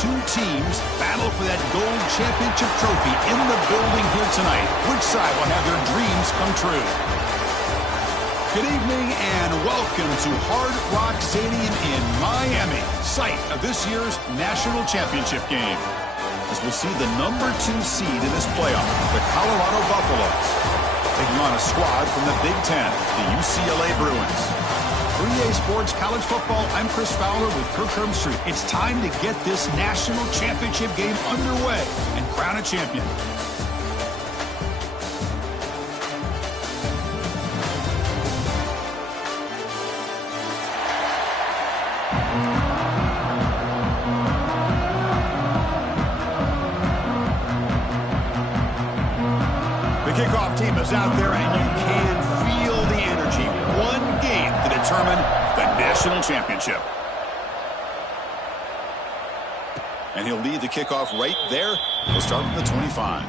two teams battle for that gold championship trophy in the building here tonight. Which side will have their dreams come true? Good evening and welcome to Hard Rock Stadium in Miami, site of this year's national championship game. As we'll see the number 2 seed in this playoff, the Colorado Buffaloes, taking on a squad from the Big Ten, the UCLA Bruins. For EA Sports College Football, I'm Chris Fowler with Kirk Herbstreit. It's time to get this national championship game underway and crown a champion. The kickoff team is out there, and you can feel the energy. One game to determine the national championship. And he'll lead the kickoff right there. He'll start from the 25.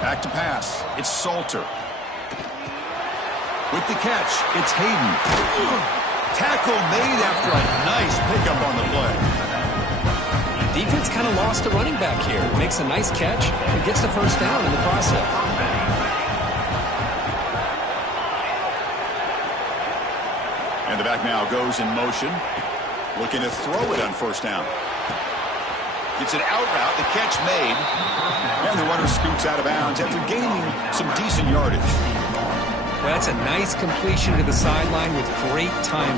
Back to pass. It's Salter. With the catch, it's Hayden. Tackle made after a nice pickup on the play. Defense kind of lost a running back here. Makes a nice catch and gets the first down in the process. And the back now goes in motion. Looking to throw it on first down. It's an out route, the catch made, and the runner scoots out of bounds after gaining some decent yardage. Well, that's a nice completion to the sideline with great timing.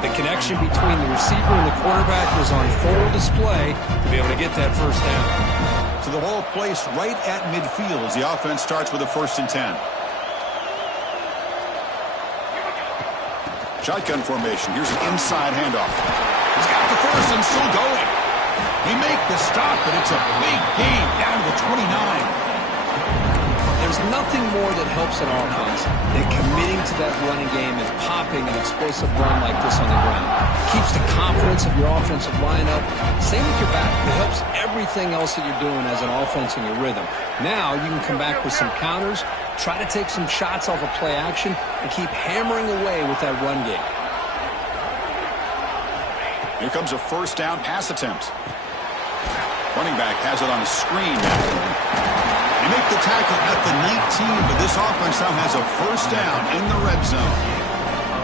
The connection between the receiver and the quarterback was on full display to be able to get that first down. So the ball placed right at midfield as the offense starts with a 1st and 10. Shotgun formation. Here's an inside handoff. He's got the first and still going. They make the stop, but it's a big gain down to the 29. There's nothing more that helps an offense than committing to that running game and popping an explosive run like this on the ground. Keeps the confidence of your offensive lineup. Same with your back. It helps everything else that you're doing as an offense in your rhythm. Now you can come back with some counters, try to take some shots off of play action, and keep hammering away with that run game. Here comes a first down pass attempt. Running back has it on a screen now. They make the tackle at the 19, but this offense now has a first down in the red zone.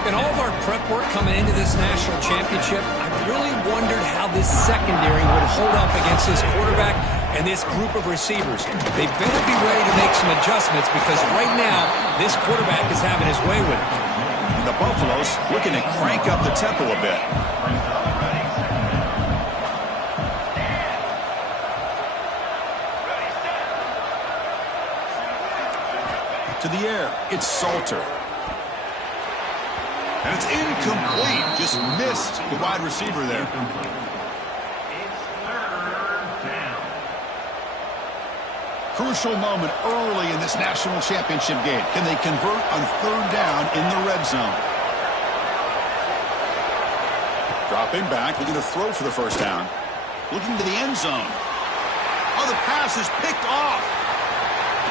In all of our prep work coming into this national championship, I really wondered how this secondary would hold up against this quarterback and this group of receivers. They better be ready to make some adjustments because right now, this quarterback is having his way with it. And the Buffaloes looking to crank up the tempo a bit. To the air, it's Salter. And it's incomplete. Just missed the wide receiver there. Crucial moment early in this national championship game. Can they convert on 3rd down in the red zone? Dropping back, looking to throw for the first down. Looking to the end zone. Oh, the pass is picked off.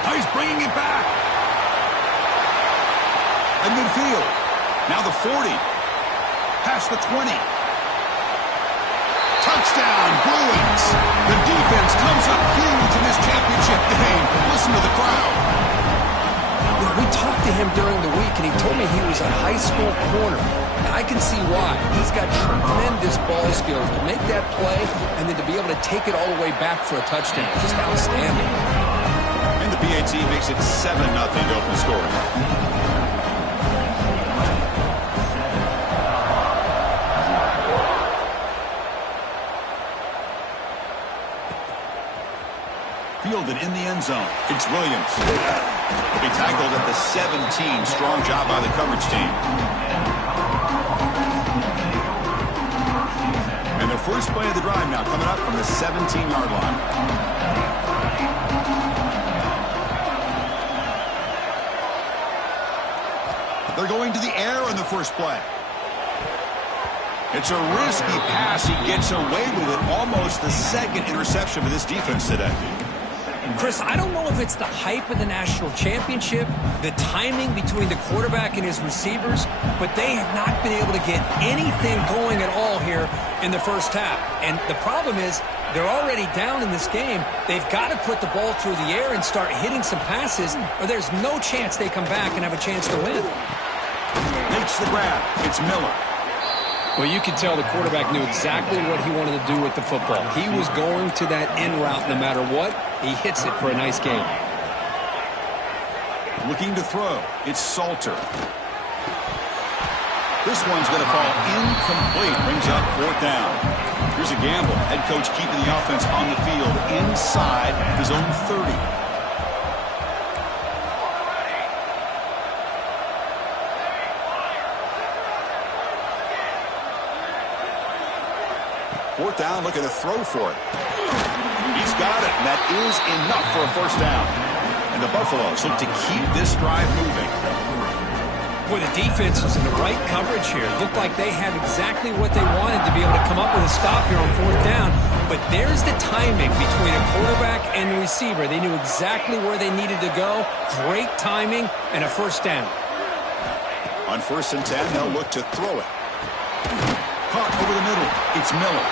Oh, he's bringing it back. At midfield. Now the 40. Past the 20. Touchdown, Bruins. The defense comes up huge in this championship game. Listen to the crowd. Yeah, we talked to him during the week, and he told me he was a high school corner. And I can see why. He's got tremendous ball skills to make that play and then to be able to take it all the way back for a touchdown. Just outstanding. And the PAT makes it 7-0 to open the score. Fielded in the end zone. It's Williams. He'll be tackled at the 17. Strong job by the coverage team. And the first play of the drive now coming up from the 17-yard line. They're going to the air on the first play. It's a risky pass. He gets away with it. Almost the second interception for this defense today. Chris, I don't know if it's the hype of the national championship, the timing between the quarterback and his receivers, but they have not been able to get anything going at all here in the first half. And the problem is they're already down in this game. They've got to put the ball through the air and start hitting some passes, or there's no chance they come back and have a chance to win. Makes the grab. It's Miller. Well, you can tell the quarterback knew exactly what he wanted to do with the football. He was going to that in route no matter what. He hits it for a nice game. Looking to throw. It's Salter. This one's going to fall incomplete. Brings up fourth down. Here's a gamble. Head coach keeping the offense on the field inside his own 30. Fourth down, looking to throw for it. He's got it, and that is enough for a first down. And the Buffaloes look to keep this drive moving. Boy, the defense was in the right coverage here. It looked like they had exactly what they wanted to be able to come up with a stop here on fourth down. But there's the timing between a quarterback and a receiver. They knew exactly where they needed to go. Great timing and a first down. On 1st and 10, they'll look to throw it. Caught over the middle. It's Miller.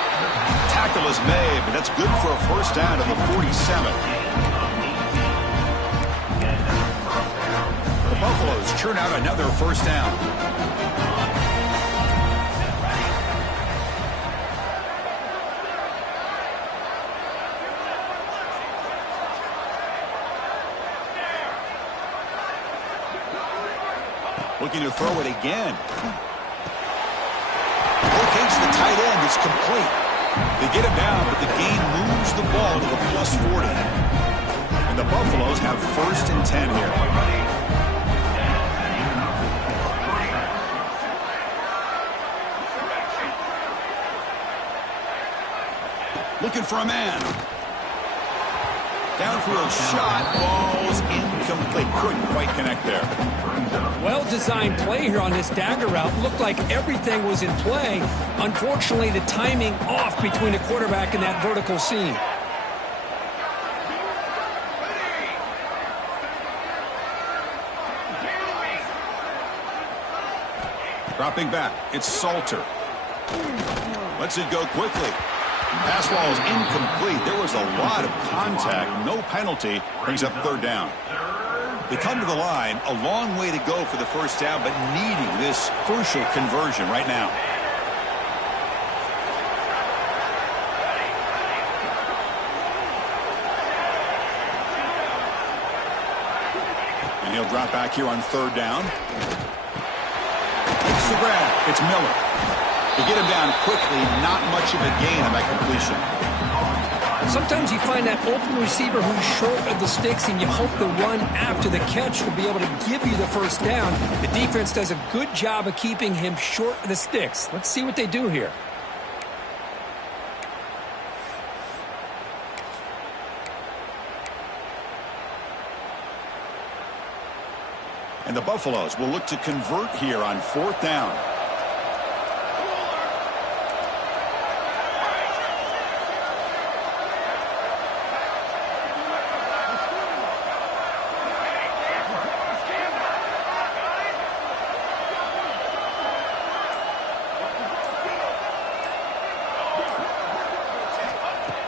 Tackle is made, but that's good for a first down to the 47. The Buffaloes churn out another first down. Looking to throw it again. Locates the tight end. It's complete. They get him down, but the gain moves the ball to the +40. And the Buffaloes have 1st and 10 here. Looking for a man. Downfield shot falls incomplete. Couldn't quite connect there. Well-designed play here on this dagger route. Looked like everything was in play. Unfortunately, the timing off between the quarterback and that vertical seam. Dropping back. It's Salter. Lets it go quickly. Pass ball is incomplete. There was a lot of contact. No penalty. Brings up 3rd down. They come to the line. A long way to go for the first down, but needing this crucial conversion right now. And he'll drop back here on 3rd down. It's the grab. It's Miller. They get him down quickly, not much of a gain on that completion. Sometimes you find that open receiver who's short of the sticks, and you hope the run after the catch will be able to give you the first down. The defense does a good job of keeping him short of the sticks. Let's see what they do here. And the Buffaloes will look to convert here on 4th down.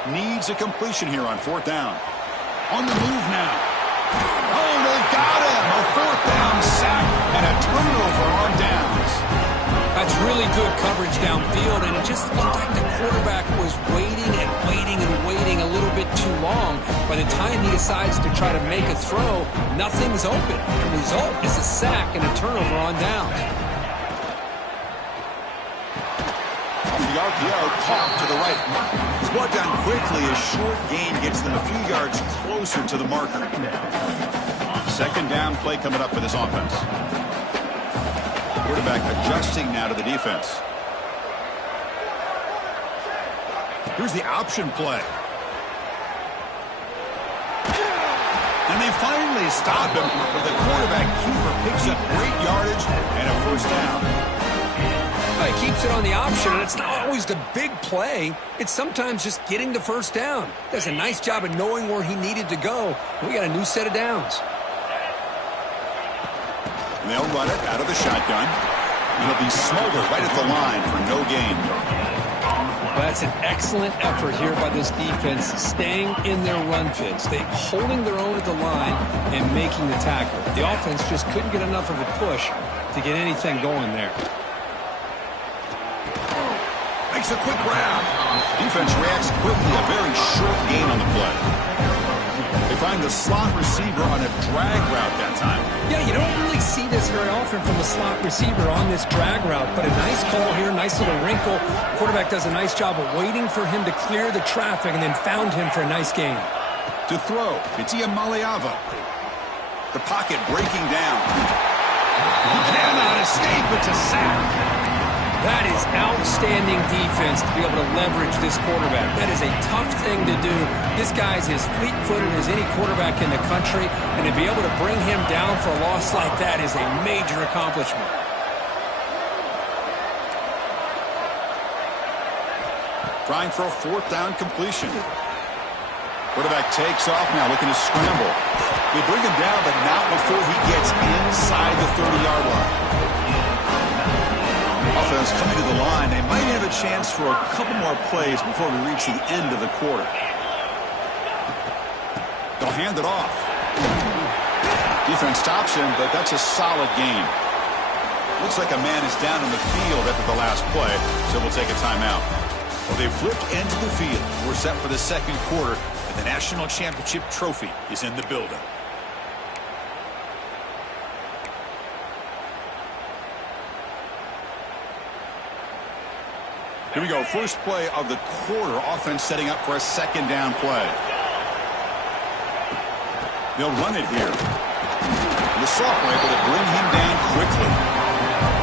Needs a completion here on 4th down. On the move now. Oh, they've got him. A 4th down sack and a turnover on downs. That's really good coverage downfield, and it just looked like the quarterback was waiting and waiting and waiting a little bit too long. By the time he decides to try to make a throw, nothing's open. The result is a sack and a turnover on downs. The RPO caught to the right. It's brought down quickly. A short gain gets them a few yards closer to the marker. 2nd down play coming up for this offense. Quarterback adjusting now to the defense. Here's the option play. And they finally stop him, but the quarterback keeper picks up great yardage and a first down. Well, he keeps it on the option, and it's not always the big play. It's sometimes just getting the first down. Does a nice job of knowing where he needed to go. We got a new set of downs. And they'll run it out of the shotgun. It'll be Smolder right at the line for no gain. That's an excellent effort here by this defense, staying in their run fits. They holding their own at the line and making the tackle. The offense just couldn't get enough of a push to get anything going there. Makes a quick grab. Defense reacts quickly. A very short gain on the play. They find the slot receiver on a drag route that time. Yeah, you don't really see this very often from the slot receiver on this drag route, but a nice call here, nice little wrinkle. Quarterback does a nice job of waiting for him to clear the traffic and then found him for a nice gain. To throw, it's Maliava. The pocket breaking down. He cannot escape. It's a sack. That is outstanding defense to be able to leverage this quarterback. That is a tough thing to do. This guy's as fleet-footed as any quarterback in the country, and to be able to bring him down for a loss like that is a major accomplishment. Trying for a fourth down completion. Quarterback takes off now, looking to scramble. They bring him down, but not before he gets inside the 30-yard line. Offense coming to the line. They might have a chance for a couple more plays before we reach the end of the quarter. They'll hand it off. Defense stops him, but that's a solid game. Looks like a man is down in the field after the last play, so we'll take a timeout. Well, they've flipped into the field. We're set for the second quarter, and the national championship trophy is in the building. Here we go. First play of the quarter. Offense setting up for a second down play. They'll run it here. The sophomore able to bring him down quickly.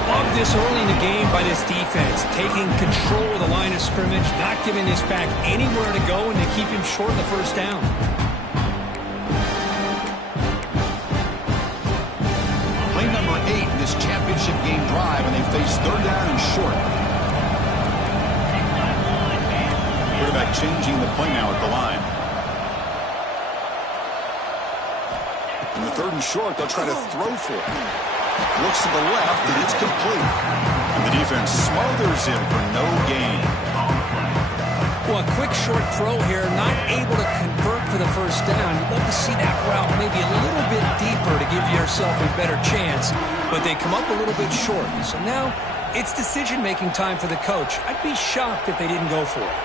Love this early in the game by this defense. Taking control of the line of scrimmage, not giving this back anywhere to go, and to keep him short of the first down. Play number 8 in this championship game drive, and they face third down and short. Quarterback changing the play now at the line. In the third and short, they'll try to throw for it. Looks to the left, and it's complete. And the defense smothers him for no gain. Well, a quick short throw here, not able to convert for the first down. You'd love to see that route maybe a little bit deeper to give yourself a better chance, but they come up a little bit short. So now it's decision-making time for the coach. I'd be shocked if they didn't go for it.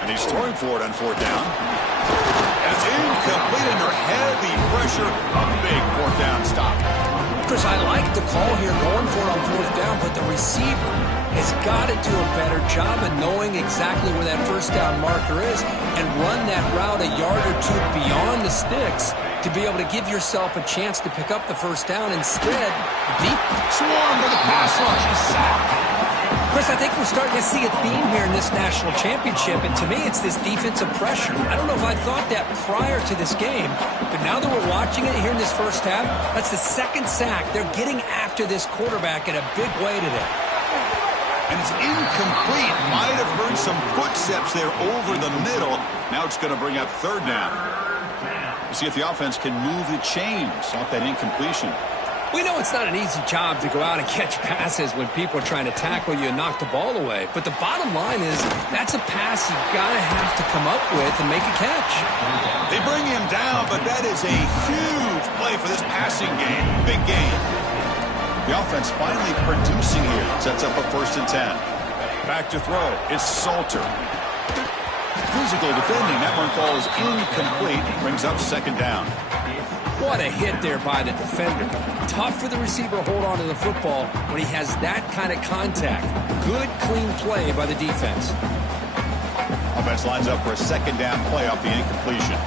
And he's throwing for it on fourth down. And it's incomplete under heavy pressure. A big fourth down stop. Chris, I like the call here going for it on fourth down, but the receiver has got to do a better job of knowing exactly where that first down marker is and run that route a yard or two beyond the sticks to be able to give yourself a chance to pick up the first down. Instead, deep swarm to the pass rush. A sack. Chris, I think we're starting to see a theme here in this national championship, and to me it's this defensive pressure. I don't know if I thought that prior to this game, but now that we're watching it here in this first half, that's the second sack. They're getting after this quarterback in a big way today. And it's incomplete. Might have heard some footsteps there over the middle. Now it's going to bring up third down. We'll see if the offense can move the chains off that incompletion. We know it's not an easy job to go out and catch passes when people are trying to tackle you and knock the ball away. But the bottom line is that's a pass you've got to have to come up with and make a catch. They bring him down, but that is a huge play for this passing game. Big game. The offense finally producing here. Sets up a 1st and 10. Back to throw. It's Salter. Physical defending. That one falls incomplete. Brings up second down. What a hit there by the defender. Tough for the receiver to hold on to the football when he has that kind of contact. Good, clean play by the defense. Offense lines up for a second down play off the incompletion.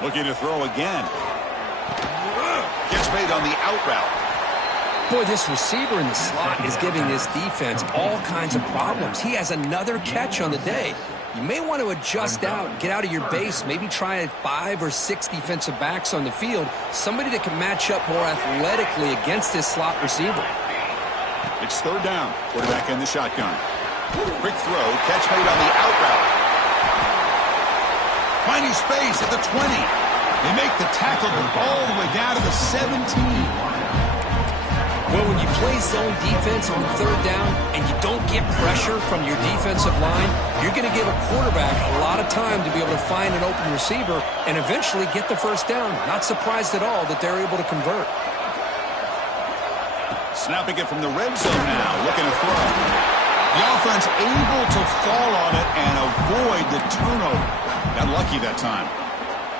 Looking to throw again. Gets made on the out route. Boy, this receiver in the slot is giving this defense all kinds of problems. He has another catch on the day. You may want to adjust out, get out of your base, maybe try 5 or 6 defensive backs on the field, somebody that can match up more athletically against this slot receiver. It's third down. Quarterback in the shotgun. Quick throw, catch made on the out route. Finding space at the 20. They make the tackle all the way down to the 17. Well, when you play zone defense on third down and you don't get pressure from your defensive line, you're going to give a quarterback a lot of time to be able to find an open receiver and eventually get the first down. Not surprised at all that they're able to convert. Snapping it from the red zone now, looking to throw. The offense able to fall on it and avoid the turnover. Got lucky that time.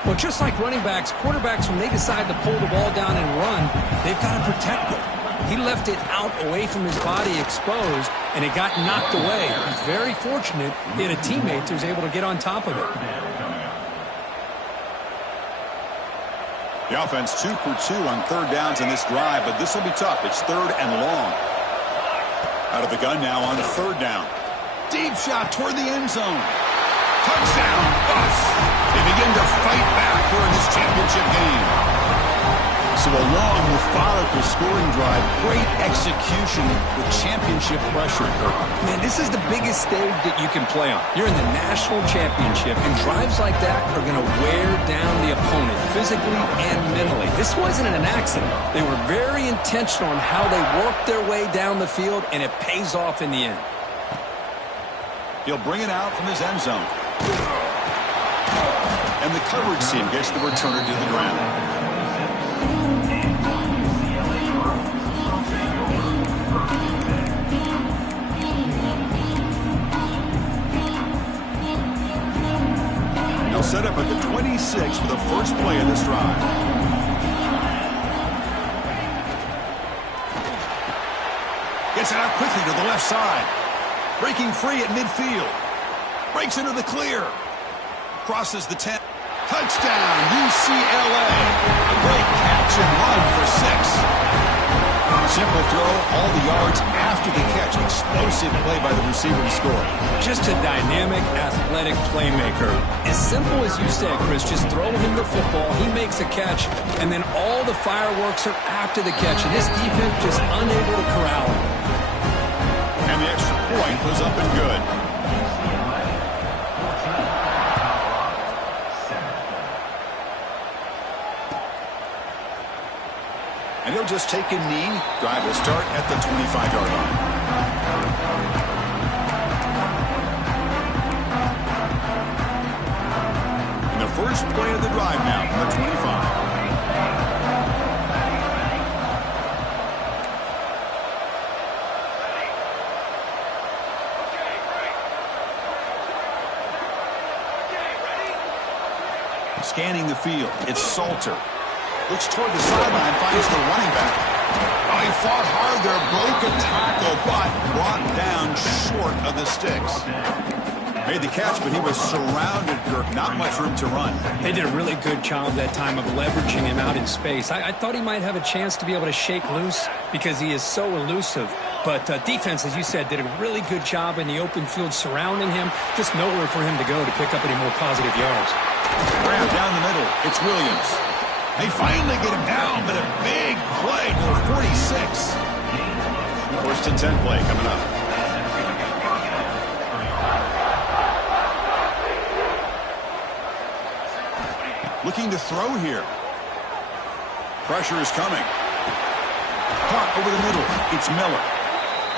Well, just like running backs, quarterbacks, when they decide to pull the ball down and run, they've got to protect it. He left it out away from his body exposed, and it got knocked away. He's very fortunate he had a teammate who was able to get on top of it. The offense 2 for 2 on third downs in this drive, but this will be tough. It's third and long. Out of the gun now on third down. Deep shot toward the end zone. Touchdown, Buffs. They begin to fight back here in this championship game. So a long, methodical scoring drive. Great execution with championship pressure. Man, this is the biggest stage that you can play on. You're in the national championship, and drives like that are going to wear down the opponent physically and mentally. This wasn't an accident. They were very intentional on how they worked their way down the field, and it pays off in the end. He'll bring it out from his end zone. And the coverage team gets the returner to the ground. Set up at the 26 for the first play of this drive. Gets it out quickly to the left side. Breaking free at midfield. Breaks into the clear. Crosses the 10. Touchdown, UCLA. A great catch and run for 6. Simple throw, all the yards after the catch. Explosive play by the receiver to score. Just a dynamic, athletic playmaker. As simple as you said, Chris, just throw him the football, he makes a catch, and then all the fireworks are after the catch, and this defense just unable to corral him. And the extra point was up and good. And he'll just take a knee. Drive will start at the 25-yard line. And the first play of the drive now from the 25. Scanning the field. It's Salter. Looks toward the sideline, finds the running back. Oh, he fought hard there, broke a tackle, but brought down short of the sticks. Made the catch, but he was surrounded, Kirk. Not much room to run. They did a really good job that time of leveraging him out in space. I thought he might have a chance to be able to shake loose because he is so elusive. But defense, as you said, did a really good job in the open field surrounding him. Just nowhere for him to go to pick up any more positive yards. Grab down the middle. It's Williams. They finally get him down, but a big play to the 46. First and 10 play coming up. Looking to throw here. Pressure is coming. Caught over the middle. It's Miller.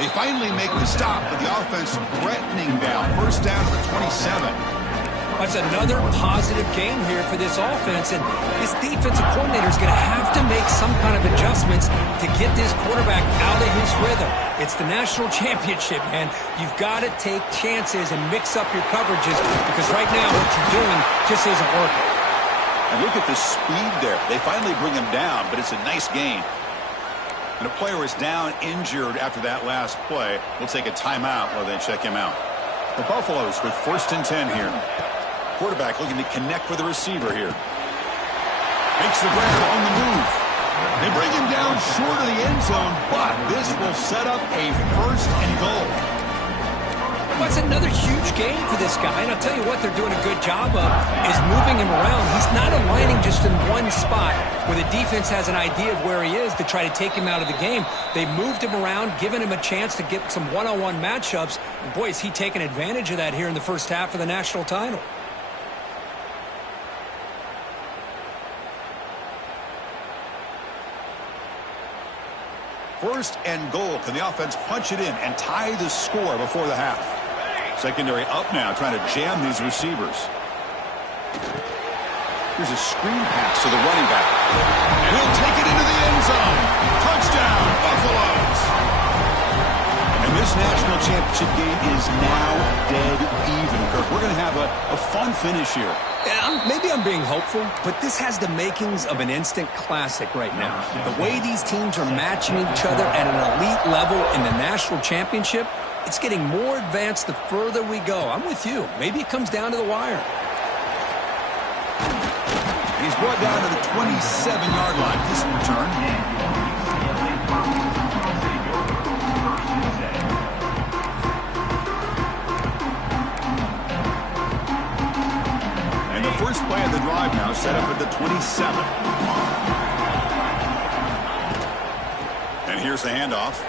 They finally make the stop, but the offense threatening now. First down to the 27. That's another positive game here for this offense, and this defensive coordinator is going to have to make some kind of adjustments to get this quarterback out of his rhythm. It's the national championship, man. You've got to take chances and mix up your coverages because right now what you're doing just isn't working. And look at the speed there. They finally bring him down, but it's a nice gain. And a player is down injured after that last play. We'll take a timeout while they check him out. The Buffaloes with first and 10 here. Quarterback looking to connect with the receiver here. Makes the grab on the move. They bring him down short of the end zone, but this will set up a 1st and goal. Well, it's another huge game for this guy, and I'll tell you what they're doing a good job of is moving him around. He's not aligning just in one spot where the defense has an idea of where he is to try to take him out of the game. They moved him around, giving him a chance to get some one-on-one matchups. And boy, is he taking advantage of that here in the first half of the national title. First and goal. Can the offense punch it in and tie the score before the half? Secondary up now, trying to jam these receivers. Here's a screen pass to the running back. And he'll take it into the end zone. Touchdown, Buffaloes. And this national championship game is now dead even, Kirk. We're going to have a fun finish here. Yeah, maybe I'm being hopeful, but this has the makings of an instant classic right now. The way these teams are matching each other at an elite level in the national championship, it's getting more advanced the further we go. I'm with you. Maybe it comes down to the wire. He's brought down to the 27-yard line. This return. And the first play of the drive now set up at the 27. And here's the handoff.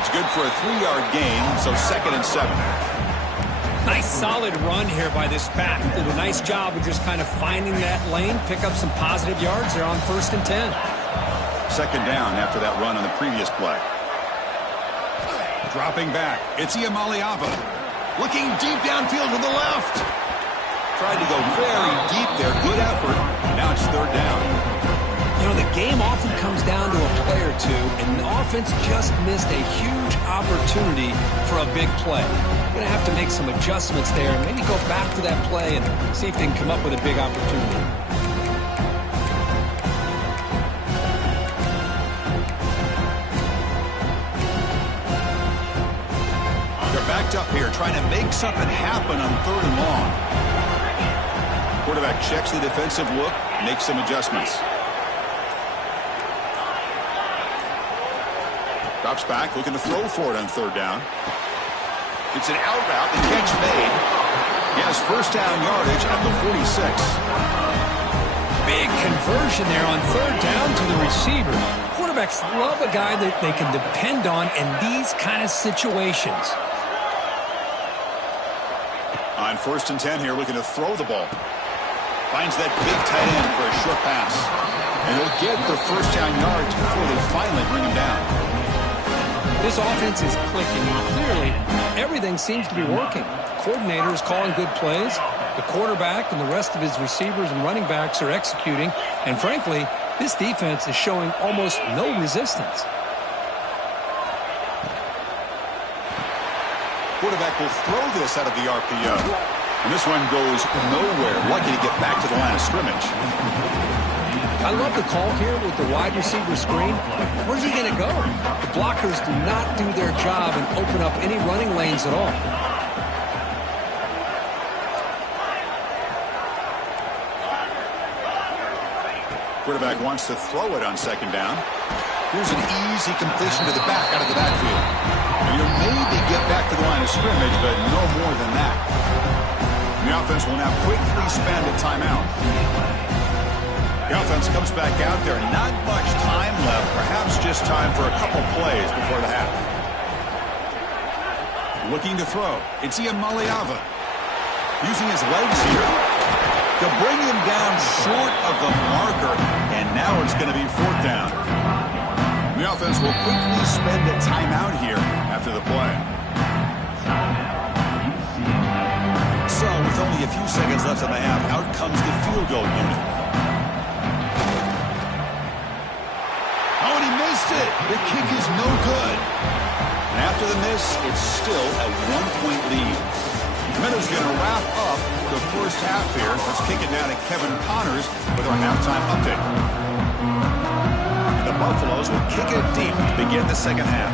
It's good for a 3-yard gain, so 2nd and 7. Nice solid run here by this back. Did a nice job of just kind of finding that lane, pick up some positive yards there on 1st and 10. 2nd down after that run on the previous play. Dropping back, it's Ncaa. Looking deep downfield to the left. Tried to go very deep there. Good effort. Now it's 3rd down. You know, the game often comes down to a play or two, and the offense just missed a huge opportunity for a big play. Going to have to make some adjustments there and maybe go back to that play and see if they can come up with a big opportunity. They're backed up here, trying to make something happen on 3rd and long. Quarterback checks the defensive look, makes some adjustments. Drops back, looking to throw for it on 3rd down. It's an out route, the catch made. He has 1st down yardage at the 46. Big conversion there on 3rd down to the receiver. Quarterbacks love a guy that they can depend on in these kind of situations. On 1st and 10 here, looking to throw the ball. Finds that big tight end for a short pass. And he'll get the 1st down yards before they finally bring him down. This offense is clicking, and clearly everything seems to be working. The coordinator is calling good plays. The quarterback and the rest of his receivers and running backs are executing. And frankly, this defense is showing almost no resistance. Quarterback will throw this out of the RPO. And this one goes nowhere. Lucky to get back to the line of scrimmage. I love the call here with the wide receiver screen. Where's he going to go? The blockers do not do their job and open up any running lanes at all. Quarterback wants to throw it on 2nd down. Here's an easy completion to the back out of the backfield. And he'll maybe get back to the line of scrimmage, but no more than that. The offense will now quickly spend a timeout. The offense comes back out there. Not much time left. Perhaps just time for a couple plays before the half. Looking to throw. It's Ncaa. Using his legs here to bring him down short of the marker. And now it's going to be 4th down. The offense will quickly spend a timeout here after the play. So with only a few seconds left in the half, out comes the field goal unit. It. The kick is no good. And after the miss, it's still a 1-point lead. The Meadows going to wrap up the first half here. Let's kick it down to Kevin Connors with our halftime update. And the Buffaloes will kick it deep to begin the second half.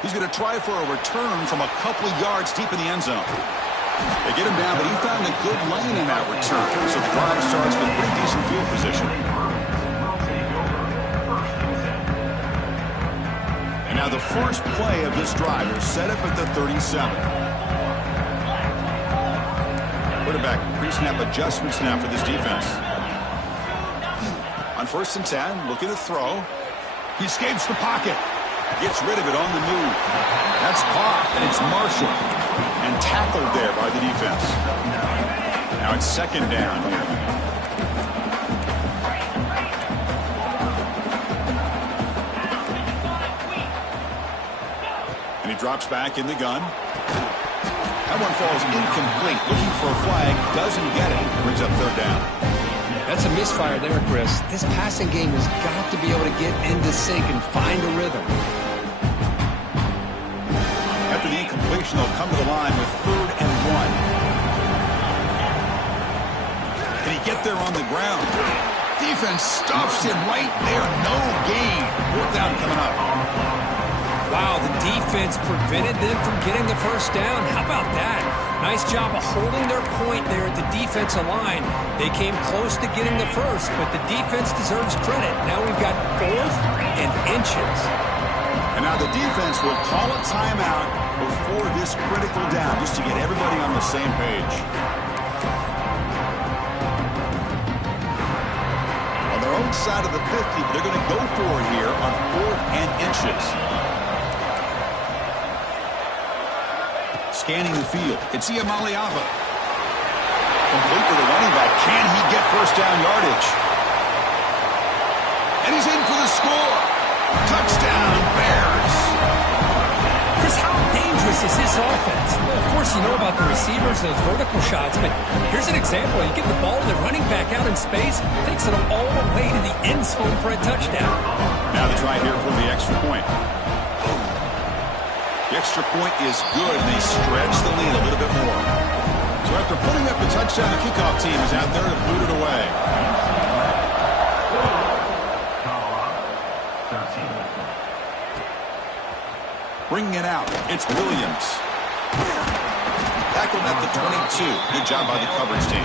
He's going to try for a return from a couple of yards deep in the end zone. They get him down, but he found a good lane in that return. So the drive starts with pretty decent field position. And now the first play of this drive is set up at the 37. Quarterback pre-snap adjustments now for this defense. On 1st and 10, looking to throw. He escapes the pocket. Gets rid of it on the move. That's caught, and it's Marshall. And tackled there by the defense. Now it's 2nd down here. And he drops back in the gun. That one falls incomplete. Looking for a flag. Doesn't get it. Brings up 3rd down. That's a misfire there, Chris. This passing game has got to be able to get into sync and find a rhythm. After the incompletion, they'll come to the line with 3rd and 1. Can he get there on the ground? Defense stuffs him right there. No gain. 4th down coming up. Wow, the defense prevented them from getting the 1st down. How about that? Nice job of holding their point there at the defensive line. They came close to getting the 1st, but the defense deserves credit. Now we've got 4th and inches. And now the defense will call a timeout before this critical down, just to get everybody on the same page. On their own side of the 50, they're going to go for it here on 4th and inches. Scanning the field. It's Ncaa. Complete to the running back. Can he get 1st down yardage? And he's in for the score. Touchdown, Bears. Chris, how dangerous is this offense? Well, of course, you know about the receivers, those vertical shots, but here's an example. You get the ball to the running back out in space, takes it all the way to the end zone for a touchdown. Now the try here for the extra point. The extra point is good, and they stretch the lead a little bit more. So after putting up the touchdown, the kickoff team is out there to boot it away. Bringing it out, it's Williams. Tackled at the 22. Good job by the coverage team.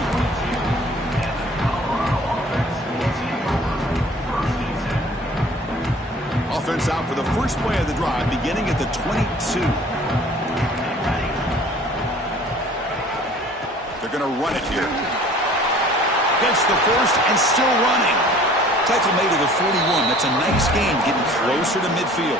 Offense out for the first play of the drive, beginning at the 22. They're going to run it here. Gets the 1st and still running. Tackle made at the 41. That's a nice game, getting closer to midfield.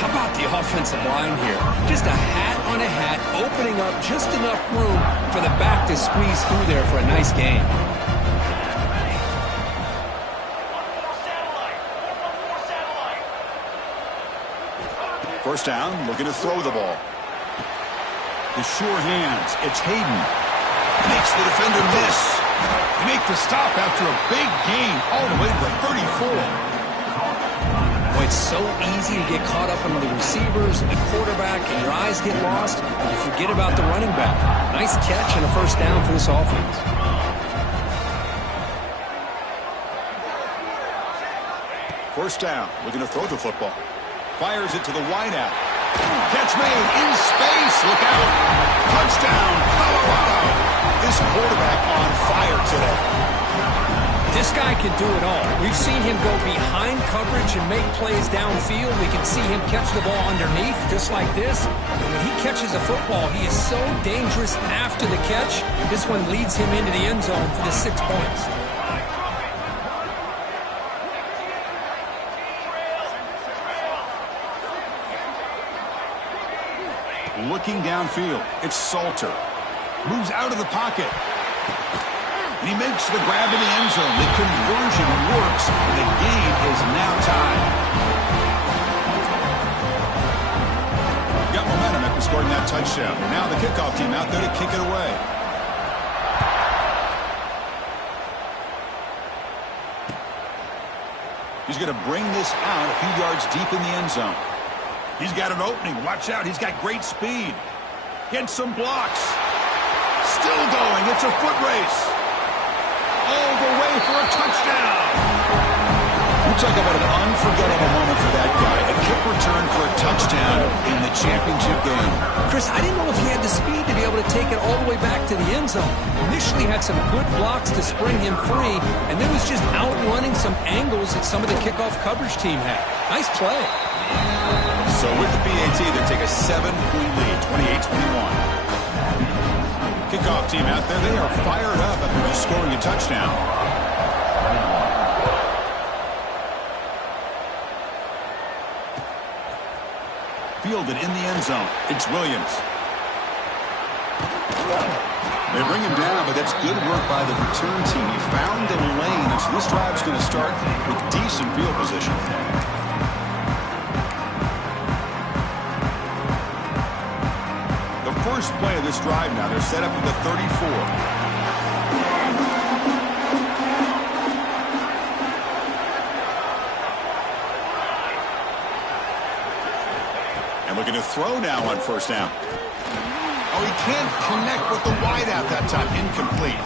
How about the offensive line here? Just a hat on a hat, opening up just enough room for the back to squeeze through there for a nice game. First down, looking to throw the ball. The sure hands, it's Hayden. Makes the defender miss. They make the stop after a big gain all the way to the 34. Boy, it's so easy to get caught up in the receivers and the quarterback, and your eyes get lost, and you forget about the running back. Nice catch and a 1st down for this offense. First down, looking to throw the football. Fires it to the wideout. Catch made in space. Look out. Touchdown, Colorado. This quarterback on fire today. This guy can do it all. We've seen him go behind coverage and make plays downfield. We can see him catch the ball underneath, just like this. And when he catches a football, he is so dangerous after the catch. This one leads him into the end zone for the 6 points. Looking downfield, it's Salter. Moves out of the pocket. And he makes the grab in the end zone. The conversion works. The game is now tied. Got momentum after scoring that touchdown. Now the kickoff team out there to kick it away. He's going to bring this out a few yards deep in the end zone. He's got an opening. Watch out. He's got great speed. Gets some blocks. Still going. It's a foot race. All the way for a touchdown. We'll talk about an unforgettable moment for that guy. A kick return for a touchdown in the championship game. Chris, I didn't know if he had the speed to be able to take it all the way back to the end zone. Initially had some good blocks to spring him free, and then was just outrunning some angles that some of the kickoff coverage team had. Nice play. So with the PAT, they take a 7-point lead, 28-21. Kickoff team out there, they are fired up after just scoring a touchdown. Fielded in the end zone. It's Williams. They bring him down, but that's good work by the return team. He found the lane, and so this drive's going to start with decent field position. The first play of this drive now, they're set up at the 34. And looking to throw now on first down. Oh, he can't connect with the wideout that time. Incomplete.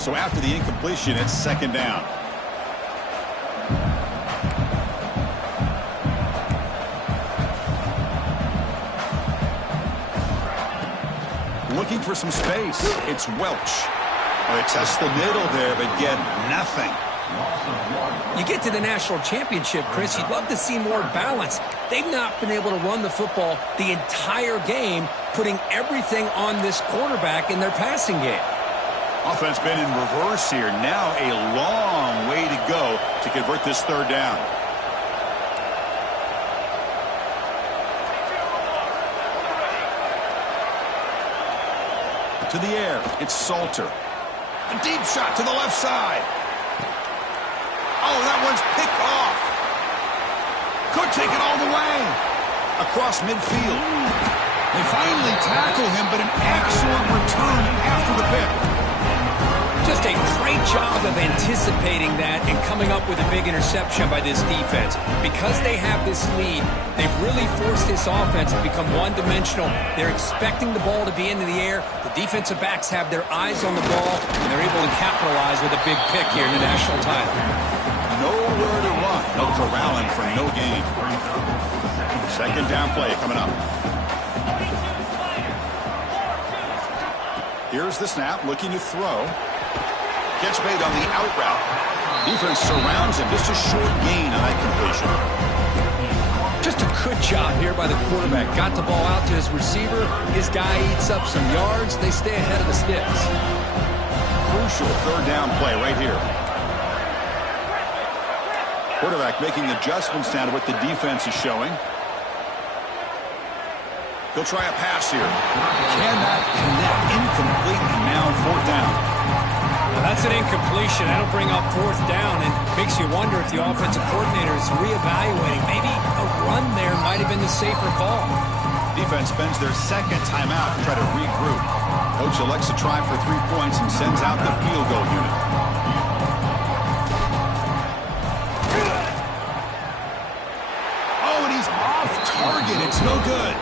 So after the incompletion, it's second down. Looking for some space. It's Welch. They test the middle there, but get nothing. You get to the national championship, Chris, you'd love to see more balance. They've not been able to run the football the entire game, putting everything on this quarterback in their passing game. Offense been in reverse here. Now a long way to go to convert this third down. To the air, it's Salter. A deep shot to the left side. Oh, that one's picked off. Could take it all the way. Across midfield. They finally tackle him, but an excellent return after the pick. Just a great job of anticipating that and coming up with a big interception by this defense. Because they have this lead, they've really forced this offense to become one-dimensional. They're expecting the ball to be into the air. The defensive backs have their eyes on the ball, and they're able to capitalize with a big pick here in the national title. Nowhere to run. No corralling for no gain. Second down play coming up. Here's the snap, looking to throw. Catch made on the out route. Defense surrounds him. Just a short gain on that completion. Just a good job here by the quarterback. Got the ball out to his receiver. His guy eats up some yards. They stay ahead of the sticks. Crucial third down play right here. Quarterback making adjustments now to what the defense is showing. He'll try a pass here. Cannot connect. Incomplete, and now fourth down. Well, that's an incompletion. That'll bring up fourth down and makes you wonder if the offensive coordinator is reevaluating. Maybe a run there might have been the safer call. Defense spends their second timeout to try to regroup. Coach elects to try for 3 points and sends out the field goal unit. Oh, and he's off target. It's no good.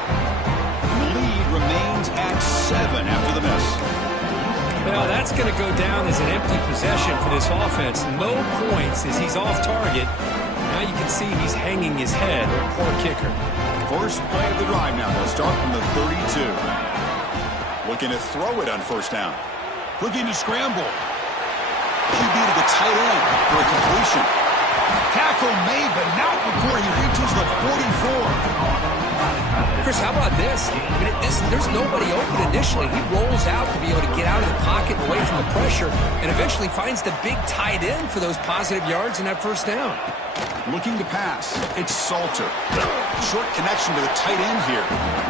And the lead remains at 7 after the miss. Well, that's going to go down as an empty possession for this offense. No points as he's off target. Now you can see he's hanging his head. Poor kicker. First play of the drive now. They'll start from the 32. Looking to throw it on first down. Looking to scramble. QB to the tight end for a completion. Tackle made, but not before he reaches the 44. Chris, how about this? I mean, there's nobody open initially. He rolls out to be able to get out of the pocket away from the pressure and eventually finds the big tight end for those positive yards in that first down. Looking to pass. It's Salter. Short connection to the tight end here.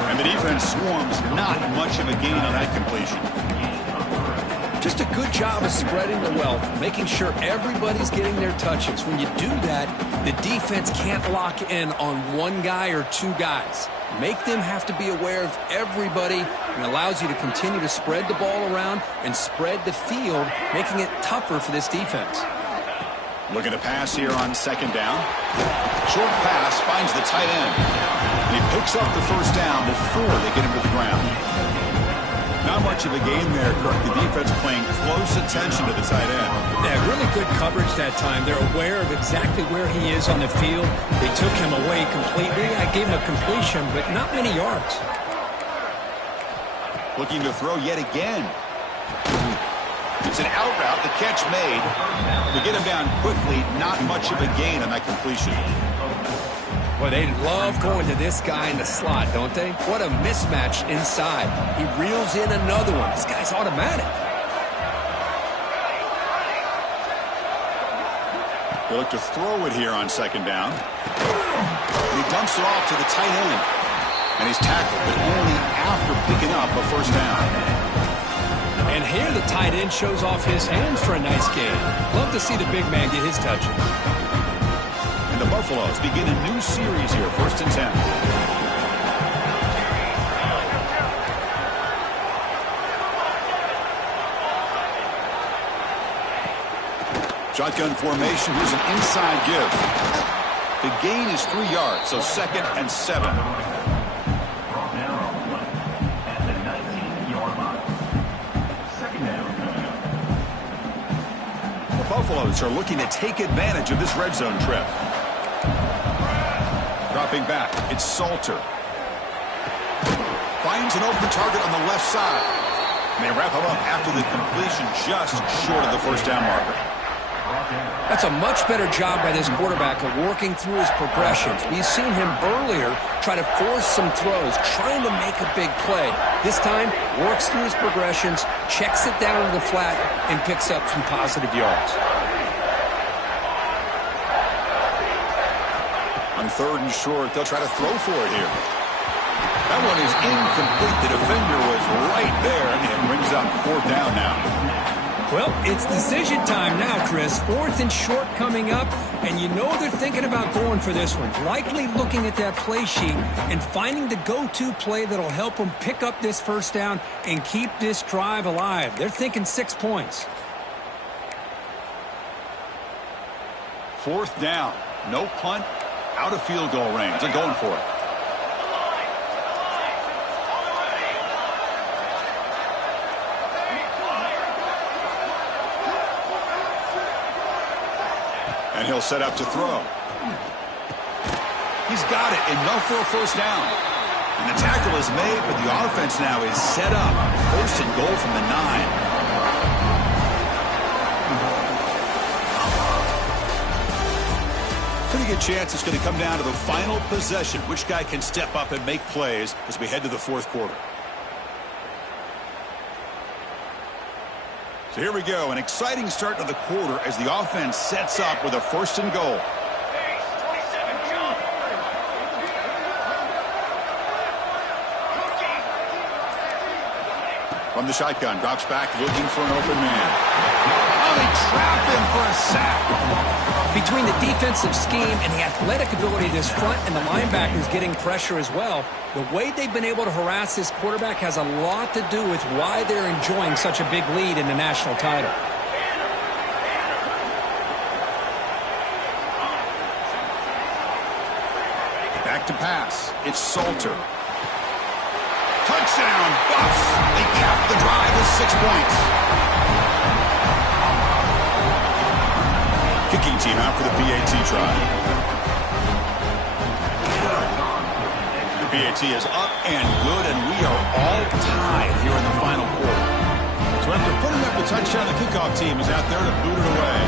And the defense swarms. Not much of a gain on that completion. Just a good job of spreading the wealth, making sure everybody's getting their touches. When you do that, the defense can't lock in on one guy or two guys. Make them have to be aware of everybody, and allows you to continue to spread the ball around and spread the field, making it tougher for this defense. Looking to pass here on second down. Short pass finds the tight end. He picks up the first down before they get him to the ground. Not much of a game there, Kirk. The defense paying close attention to the tight end. Yeah, really good coverage that time. They're aware of exactly where he is on the field. They took him away completely. I gave him a completion, but not many yards. Looking to throw yet again. It's an out route. The catch made. To get him down quickly, not much of a gain on that completion. Well, they love going to this guy in the slot, don't they? What a mismatch inside. He reels in another one. This guy's automatic. They look to throw it here on second down. And he dumps it off to the tight end. And he's tackled, but only after picking up a first down. And here the tight end shows off his hands for a nice game. Love to see the big man get his touches. And the Buffaloes begin a new series here, 1st and 10. Shotgun formation. Here's an inside give. The gain is 3 yards, so 2nd and 7. The Buffaloes are looking to take advantage of this red zone trip. Dropping back, it's Salter. Finds an open target on the left side. And they wrap him up after the completion just short of the first down marker. That's a much better job by this quarterback of working through his progressions. We've seen him earlier try to force some throws, trying to make a big play. This time, works through his progressions, checks it down to the flat, and picks up some positive yards. On 3rd and short, they'll try to throw for it here. That one is incomplete. The defender was right there, and it brings up 4th down now. Well, it's decision time now, Chris. 4th and short coming up, and you know they're thinking about going for this one. Likely looking at that play sheet and finding the go-to play that'll help them pick up this first down and keep this drive alive. They're thinking 6 points. 4th down. No punt. Out of field goal range. They're going for it. And he'll set up to throw. He's got it. Enough for a first down. And the tackle is made, but the offense now is set up. 1st and goal from the 9. Pretty good chance it's going to come down to the final possession. Which guy can step up and make plays as we head to the 4th quarter. So here we go. An exciting start to the quarter as the offense sets up with a 1st and goal. From the shotgun, drops back looking for an open man. Oh, they trap him for a sack. Between the defensive scheme and the athletic ability of this front and the linebackers getting pressure as well, the way they've been able to harass this quarterback has a lot to do with why they're enjoying such a big lead in the national title. Back to pass. It's Salter. Touchdown, Buffs. They cap the drive with 6 points. Kicking team out for the PAT try. The PAT is up and good, and we are all tied here in the final quarter. So after putting up the touchdown, the kickoff team is out there to boot it away.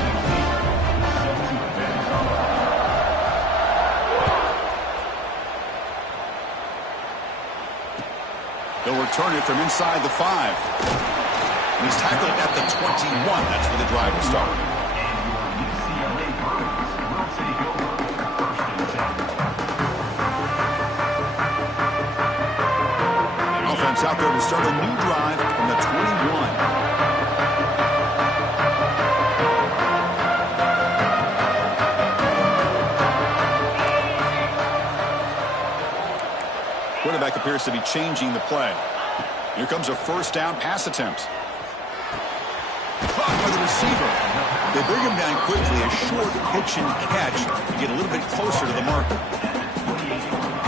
They'll return it from inside the 5. And he's tackled at the 21. That's where the drive will start. Offense out there to start a new drive from the 21. Quarterback appears to be changing the play. Here comes a first down pass attempt. Caught by the receiver. They bring him down quickly. A short pitch and catch to get a little bit closer to the marker.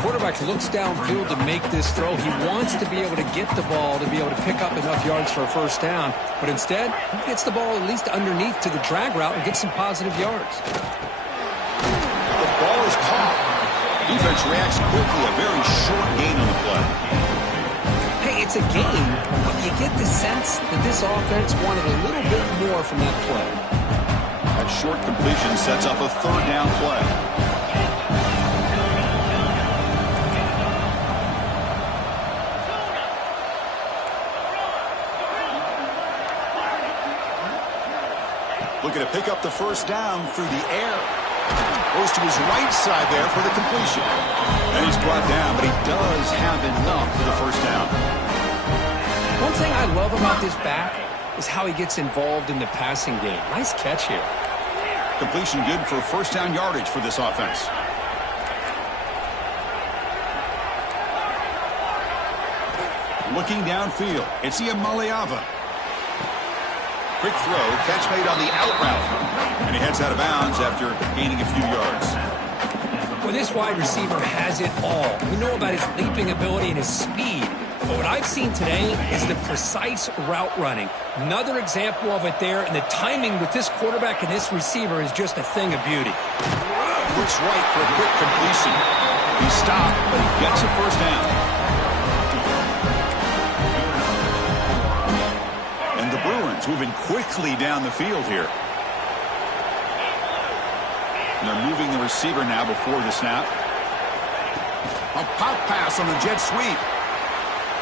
quarterback looks downfield to make this throw. He wants to be able to get the ball to be able to pick up enough yards for a first down. But instead, he gets the ball at least underneath to the drag route and gets some positive yards. The ball is caught. Defense reacts quickly. A very short gain on the play. Hey, it's a gain, but you get the sense that this offense wanted a little bit more from that play. That short completion sets up a third down play. Looking to pick up the first down through the air. Goes to his right side there for the completion. And he's brought down, but he does have enough for the first down. One thing I love about this back is how he gets involved in the passing game. Nice catch here. Completion good for first down yardage for this offense. Looking downfield, it's Ncaa. Quick throw, catch made on the out route. And he heads out of bounds after gaining a few yards. Well, this wide receiver has it all. We know about his leaping ability and his speed. But what I've seen today is the precise route running. Another example of it there, and the timing with this quarterback and this receiver is just a thing of beauty. Looks right for a quick completion. He stopped, but he gets a first down. And the Bruins moving quickly down the field here. And they're moving the receiver now before the snap. A pop pass on the jet sweep.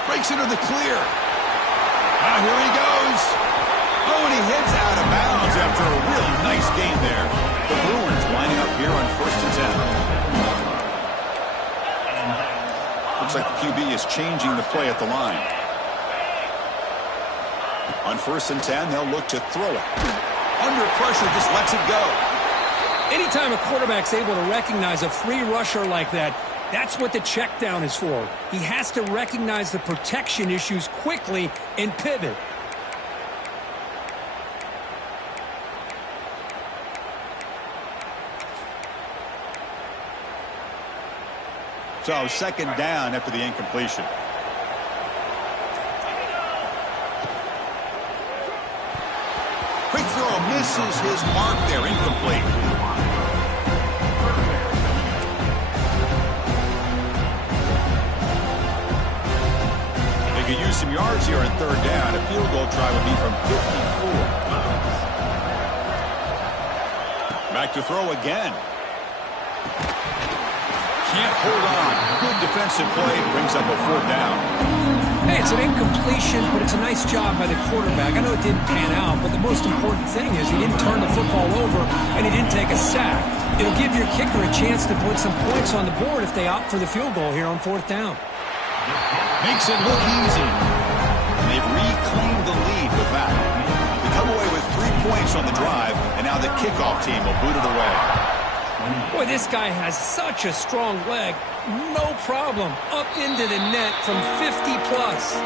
Breaks into the clear. Ah, here he goes. Oh, and he heads out of bounds after a real nice gain there. The Bruins lining up here on 1st and 10. Looks like the QB is changing the play at the line. On 1st and 10, they'll look to throw it. Under pressure, just lets it go. Anytime a quarterback's able to recognize a free rusher like that, that's what the check down is for. He has to recognize the protection issues quickly and pivot. So 2nd down after the incompletion. Quick throw misses his mark there, incomplete. They could use some yards here on 3rd down. A field goal try would be from 54. Back to throw again. Can't hold on. Good defensive play. Brings up a 4th down. Hey, it's an incompletion, but it's a nice job by the quarterback. I know it didn't pan out, but the most important thing is he didn't turn the football over and he didn't take a sack. It'll give your kicker a chance to put some points on the board if they opt for the field goal here on 4th down. Makes it look easy. And they've reclaimed the lead with that. They come away with 3 points on the drive, and now the kickoff team will boot it away. Boy, this guy has such a strong leg. No problem. Up into the net from 50 plus.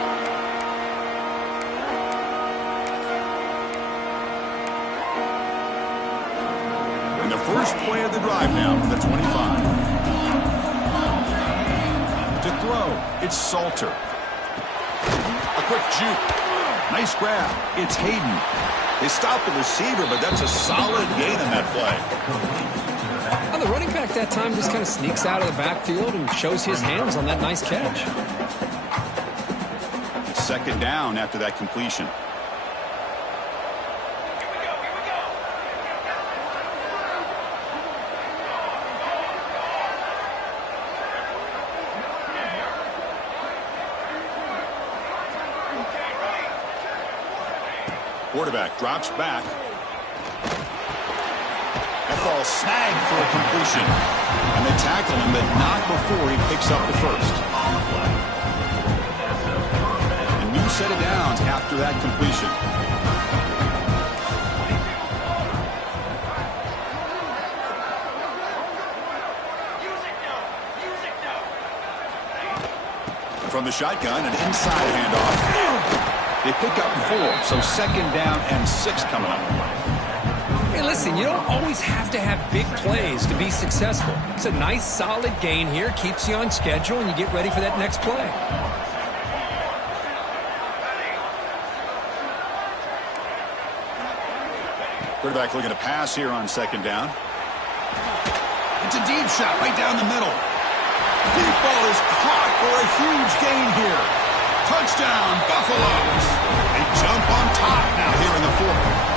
And the first play of the drive now for the 25. To throw, it's Salter. A quick juke. Nice grab. It's Hayden. They stop the receiver, but that's a solid gain in that play. Well, the running back that time just kind of sneaks out of the backfield and shows his hands on that nice catch. 2nd down after that completion. Quarterback drops back. That ball snagged for a completion. And they tackle him, but not before he picks up the first. A new set of downs after that completion. And from the shotgun, an inside handoff. They pick up 4, so 2nd down and 6 coming up. Hey, listen, you don't always have to have big plays to be successful. It's a nice, solid gain here, keeps you on schedule, and you get ready for that next play. Quarterback looking to pass here on second down. It's a deep shot right down the middle. Deep ball is caught for a huge gain here. Touchdown, Buffaloes. They jump on top now here in the fourth.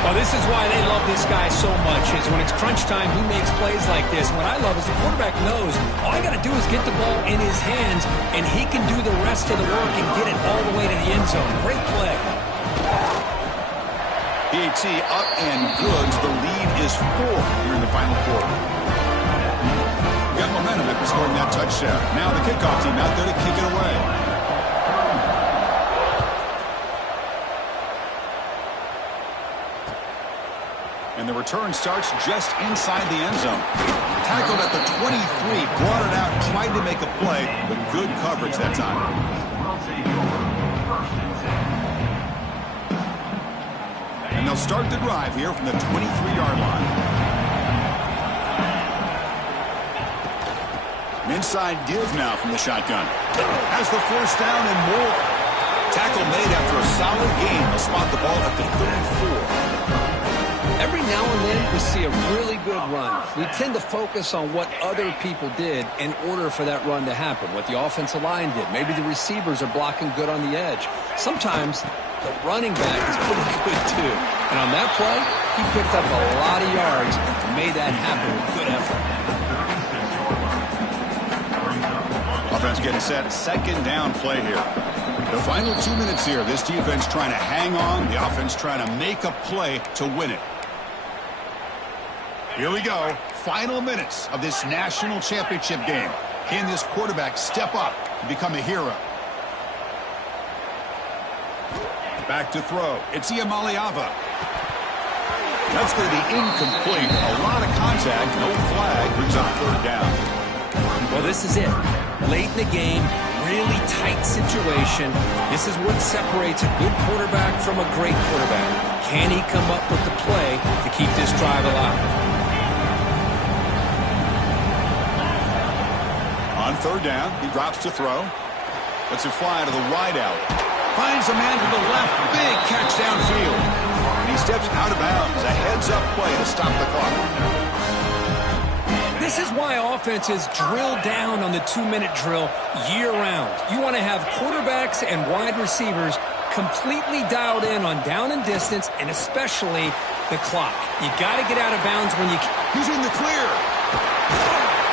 Well, this is why they love this guy so much, is when it's crunch time, he makes plays like this. What I love is the quarterback knows all I got to do is get the ball in his hands, and he can do the rest of the work and get it all the way to the end zone. Great play. PAT up and good. The lead is 4 here in the final quarter. We got momentum after scoring that touchdown. Now the kickoff team out there to kick it away. And the return starts just inside the end zone. Tackled at the 23, brought it out, tried to make a play, but good coverage that time. And they'll start the drive here from the 23-yard line. An inside give now from the shotgun. Has the first down and more. Tackle made after a solid gain. They'll spot the ball at the 34. Every now and then we see a really good run. We tend to focus on what other people did in order for that run to happen, what the offensive line did. Maybe the receivers are blocking good on the edge. Sometimes the running back is pretty good too. And on that play, he picked up a lot of yards and made that happen with good effort. Offense getting set. Second down play here. The final 2 minutes here. This defense trying to hang on. The offense trying to make a play to win it. Here we go. Final minutes of this national championship game. Can this quarterback step up and become a hero? Back to throw. It's Ncaa. That's going to be incomplete. A lot of contact. No flag. Brings up third down. Well, this is it. Late in the game, really tight situation. This is what separates a good quarterback from a great quarterback. Can he come up with the play to keep this drive alive? On third down, he drops to throw. Lets it fly to the wideout. Finds a man to the left. Big catch downfield. And he steps out of bounds. A heads-up play to stop the clock. This is why offenses drill down on the 2-minute drill year-round. You want to have quarterbacks and wide receivers completely dialed in on down and distance, and especially the clock. You got to get out of bounds when you can. He's in the clear.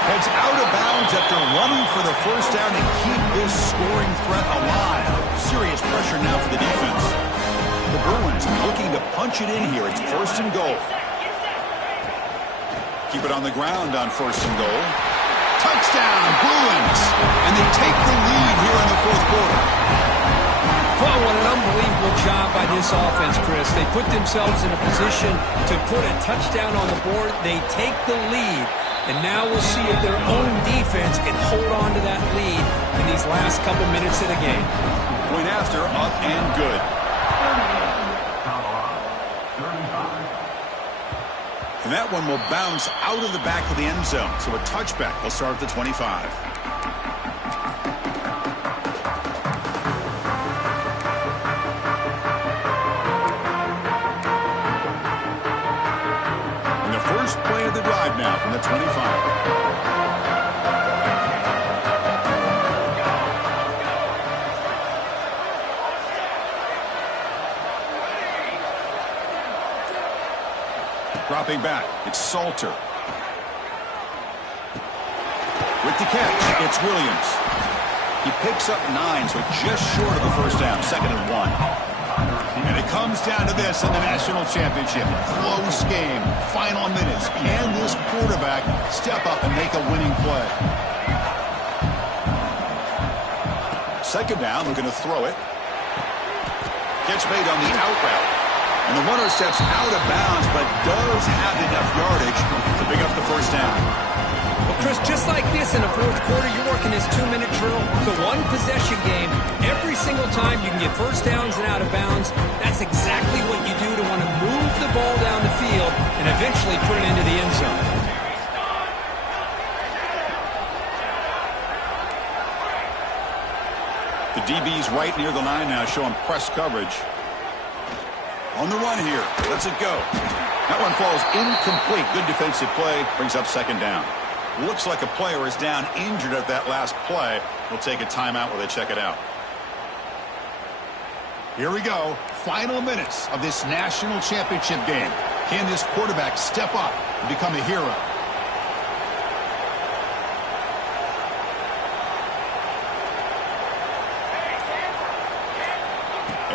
Heads out of bounds after running for the first down and keep this scoring threat alive. Serious pressure now for the defense. The Bruins looking to punch it in here. It's first and goal. Keep it on the ground on first and goal. Touchdown, Bruins! And they take the lead here in the fourth quarter. Well, what an unbelievable job by this offense, Chris. They put themselves in a position to put a touchdown on the board. They take the lead. And now we'll see if their own defense can hold on to that lead in these last couple minutes of the game. Point after, up and good. And that one will bounce out of the back of the end zone. So a touchback will start at the 25. And the first play of the drive now from the 25. Dropping back, it's Salter. With the catch, it's Williams. He picks up 9, so just short of the first down, 2nd and 1. And it comes down to this in the national championship. Close game, final minutes. Can this quarterback step up and make a winning play? 2nd down, looking to throw it. Catch made on the out route. And the runner steps out of bounds, but does have enough yardage to pick up the first down. Well, Chris, just like this in the fourth quarter, you're working this 2-minute drill. It's a one-possession game. Every single time you can get first downs and out of bounds. That's exactly what you do to want to move the ball down the field and eventually put it into the end zone. The DB's right near the line now, showing press coverage. On the run here. Lets it go. That one falls incomplete. Good defensive play. Brings up second down. Looks like a player is down injured at that last play. We'll take a timeout while they check it out. Here we go. Final minutes of this national championship game. Can this quarterback step up and become a hero?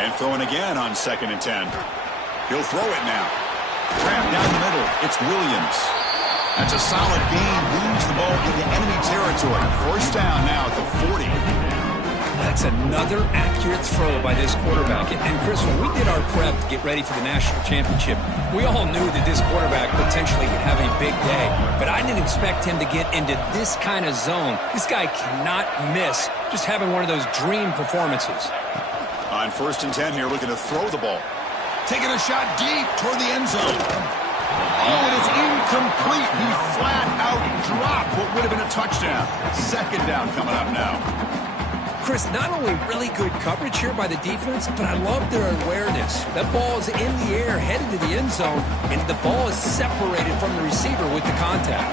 And throwing again on 2nd and 10. He'll throw it now. Trap down the middle. It's Williams. That's a solid gain. Moves the ball into enemy territory. First down now at the 40. That's another accurate throw by this quarterback. And Chris, when we did our prep to get ready for the national championship, we all knew that this quarterback potentially could have a big day. But I didn't expect him to get into this kind of zone. This guy cannot miss just having one of those dream performances. On 1st and 10 here, looking to throw the ball. Taking a shot deep toward the end zone. Oh, it is incomplete. He flat out dropped what would have been a touchdown. Second down coming up now. Chris, not only really good coverage here by the defense, but I love their awareness. That ball is in the air, headed to the end zone, and the ball is separated from the receiver with the contact.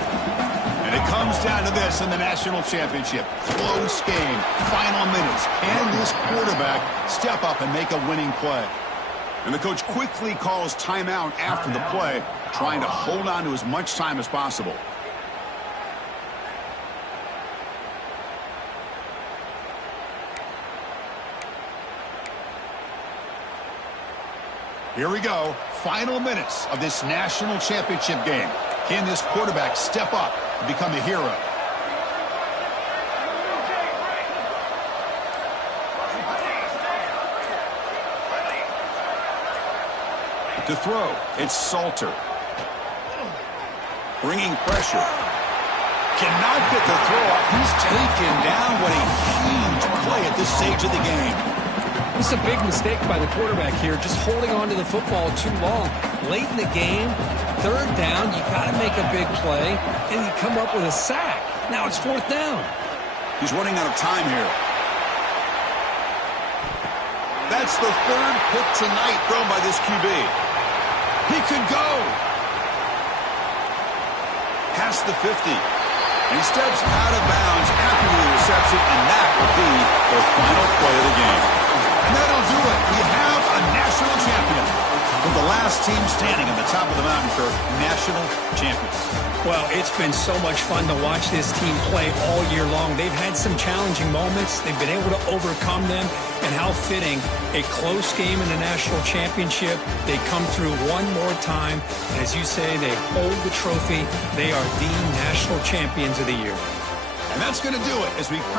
And it comes down to this in the national championship. Close game. Final minutes. Can this quarterback step up and make a winning play? And the coach quickly calls timeout after the play, trying to hold on to as much time as possible. Here we go. Final minutes of this national championship game. Can this quarterback step up and become a hero? To throw, it's Salter. Bringing pressure. Cannot get the throw up. He's taken down. What a huge play at this stage of the game. This is a big mistake by the quarterback here, just holding on to the football too long. Late in the game, 3rd down, you got to make a big play, and you come up with a sack. Now it's 4th down. He's running out of time here. That's the 3rd pick tonight thrown by this QB. He could go. Past the 50. And he steps out of bounds after the reception, and that will be the final play of the game. And that'll do it. We have a national champion. With the last team standing at the top of the mountain for national champions. Well, it's been so much fun to watch this team play all year long. They've had some challenging moments. They've been able to overcome them. And how fitting, a close game in the national championship. They come through one more time. And as you say, they hold the trophy. They are the national champions of the year. And that's going to do it as we